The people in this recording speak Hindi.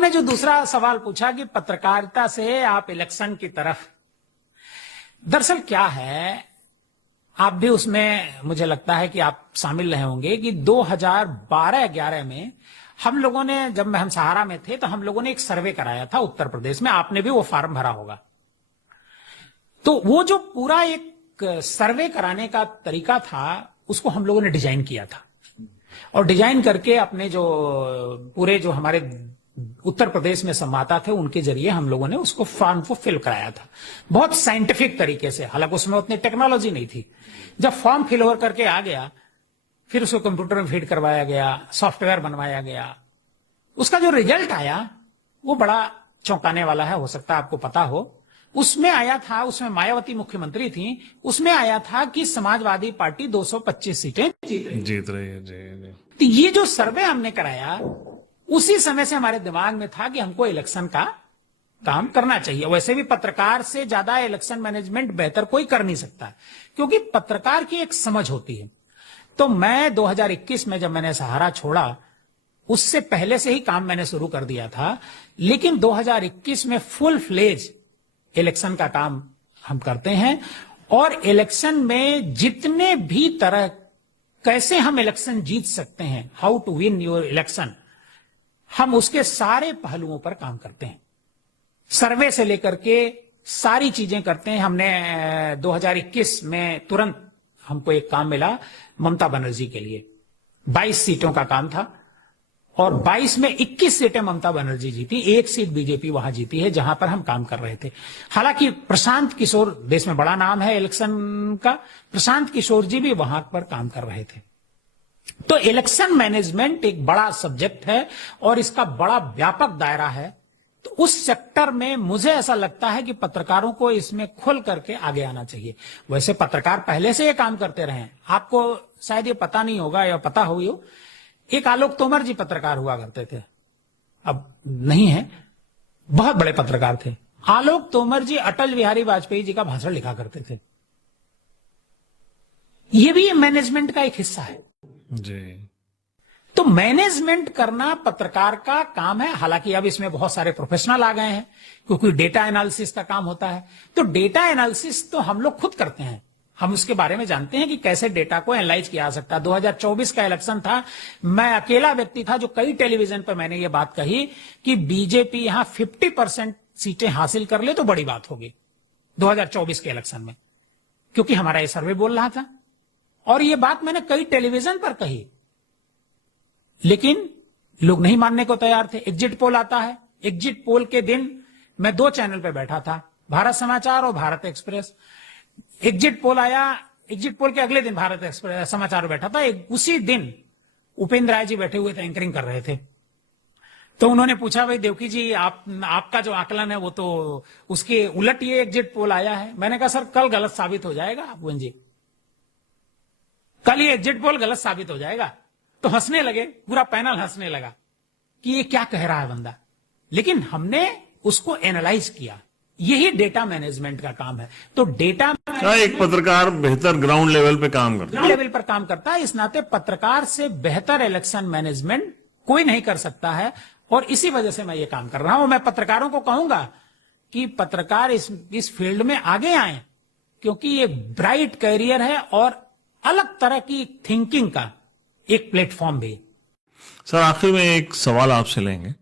ने जो दूसरा सवाल पूछा कि पत्रकारिता से आप इलेक्शन की तरफ, दरअसल क्या है, आप भी उसमें मुझे लगता है कि आप शामिल रहे होंगे कि 2012-11 में हम लोगों ने, जब हम सहारा में थे तो हम लोगों ने एक सर्वे कराया था उत्तर प्रदेश में। आपने भी वो फॉर्म भरा होगा। तो वो जो पूरा एक सर्वे कराने का तरीका था उसको हम लोगों ने डिजाइन किया था और डिजाइन करके अपने जो पूरे जो हमारे उत्तर प्रदेश में संवाददाता थे उनके जरिए हम लोगों ने उसको फॉर्म को फिल कराया था बहुत साइंटिफिक तरीके से। हालांकि उसमें उतनी टेक्नोलॉजी नहीं थी। जब फॉर्म फिल हो करके आ गया, फिर उसको कंप्यूटर में फीड करवाया गया, सॉफ्टवेयर बनवाया गया, उसका जो रिजल्ट आया वो बड़ा चौंकाने वाला है। हो सकता है आपको पता हो, उसमें आया था, उसमें मायावती मुख्यमंत्री थी, उसमें आया था कि समाजवादी पार्टी 225 सीटें जीत रही है। जी। तो ये जो सर्वे हमने कराया उसी समय से हमारे दिमाग में था कि हमको इलेक्शन का काम करना चाहिए। वैसे भी पत्रकार से ज्यादा इलेक्शन मैनेजमेंट बेहतर कोई कर नहीं सकता, क्योंकि पत्रकार की एक समझ होती है। तो मैं 2021 में जब मैंने सहारा छोड़ा, उससे पहले से ही काम मैंने शुरू कर दिया था, लेकिन 2021 में फुल फ्लेज इलेक्शन का काम हम करते हैं। और इलेक्शन में जितने भी तरह, कैसे हम इलेक्शन जीत सकते हैं, how to win your election, हम उसके सारे पहलुओं पर काम करते हैं। सर्वे से लेकर के सारी चीजें करते हैं। हमने 2021 में तुरंत हमको एक काम मिला ममता बनर्जी के लिए, 22 सीटों का काम था और 22 में 21 सीटें ममता बनर्जी जीती, एक सीट बीजेपी वहां जीती है जहां पर हम काम कर रहे थे। हालांकि प्रशांत किशोर, देश में बड़ा नाम है इलेक्शन का, प्रशांत किशोर जी भी वहां पर काम कर रहे थे। तो इलेक्शन मैनेजमेंट एक बड़ा सब्जेक्ट है और इसका बड़ा व्यापक दायरा है। तो उस सेक्टर में मुझे ऐसा लगता है कि पत्रकारों को इसमें खुल करके आगे आना चाहिए। वैसे पत्रकार पहले से ये काम करते रहे हैं, आपको शायद ये पता नहीं होगा या पता हो। एक आलोक तोमर जी पत्रकार हुआ करते थे, अब नहीं है, बहुत बड़े पत्रकार थे। आलोक तोमर जी अटल बिहारी वाजपेयी जी का भाषण लिखा करते थे। ये भी मैनेजमेंट का एक हिस्सा है जी। तो मैनेजमेंट करना पत्रकार का काम है। हालांकि अब इसमें बहुत सारे प्रोफेशनल आ गए हैं, क्योंकि डेटा एनालिसिस का काम होता है। तो डेटा एनालिसिस तो हम लोग खुद करते हैं, हम उसके बारे में जानते हैं कि कैसे डेटा को एनालाइज किया जा सकता है। 2024 का इलेक्शन था, मैं अकेला व्यक्ति था जो कई टेलीविजन पर मैंने ये बात कही कि बीजेपी यहां 50% सीटें हासिल कर ले तो बड़ी बात होगी 2024 के इलेक्शन में, क्योंकि हमारा ये सर्वे बोल रहा था। और ये बात मैंने कई टेलीविजन पर कही, लेकिन लोग नहीं मानने को तैयार थे। एग्जिट पोल आता है, एग्जिट पोल के दिन मैं 2 चैनल पे बैठा था, भारत समाचार और भारत एक्सप्रेस। एग्जिट पोल आया, एग्जिट पोल के अगले दिन भारत एक्सप्रेस समाचार बैठा था। उसी दिन उपेंद्र राय जी बैठे हुए थे, एंकरिंग कर रहे थे। तो उन्होंने पूछा, भाई देवकी जी, आपका जो आकलन है वो तो उसके उलट ये एग्जिट पोल आया है। मैंने कहा सर, कल गलत साबित हो जाएगा भुवन जी, कल ये एग्जिट पोल गलत साबित हो जाएगा। तो हंसने लगे, पूरा पैनल हंसने लगा कि ये क्या कह रहा है बंदा। लेकिन हमने उसको एनालाइज किया। यही डेटा मैनेजमेंट का काम है। तो डेटा एक पत्रकार बेहतर ग्राउंड लेवल पे काम करता है, ग्राउंड लेवल पर काम करता है। इस नाते पत्रकार से बेहतर इलेक्शन मैनेजमेंट कोई नहीं कर सकता है और इसी वजह से मैं ये काम कर रहा हूं। मैं पत्रकारों को कहूंगा कि पत्रकार इस फील्ड में आगे आए, क्योंकि ये ब्राइट कैरियर है और अलग तरह की थिंकिंग का एक प्लेटफॉर्म भी। सर आखिर में एक सवाल आपसे लेंगे।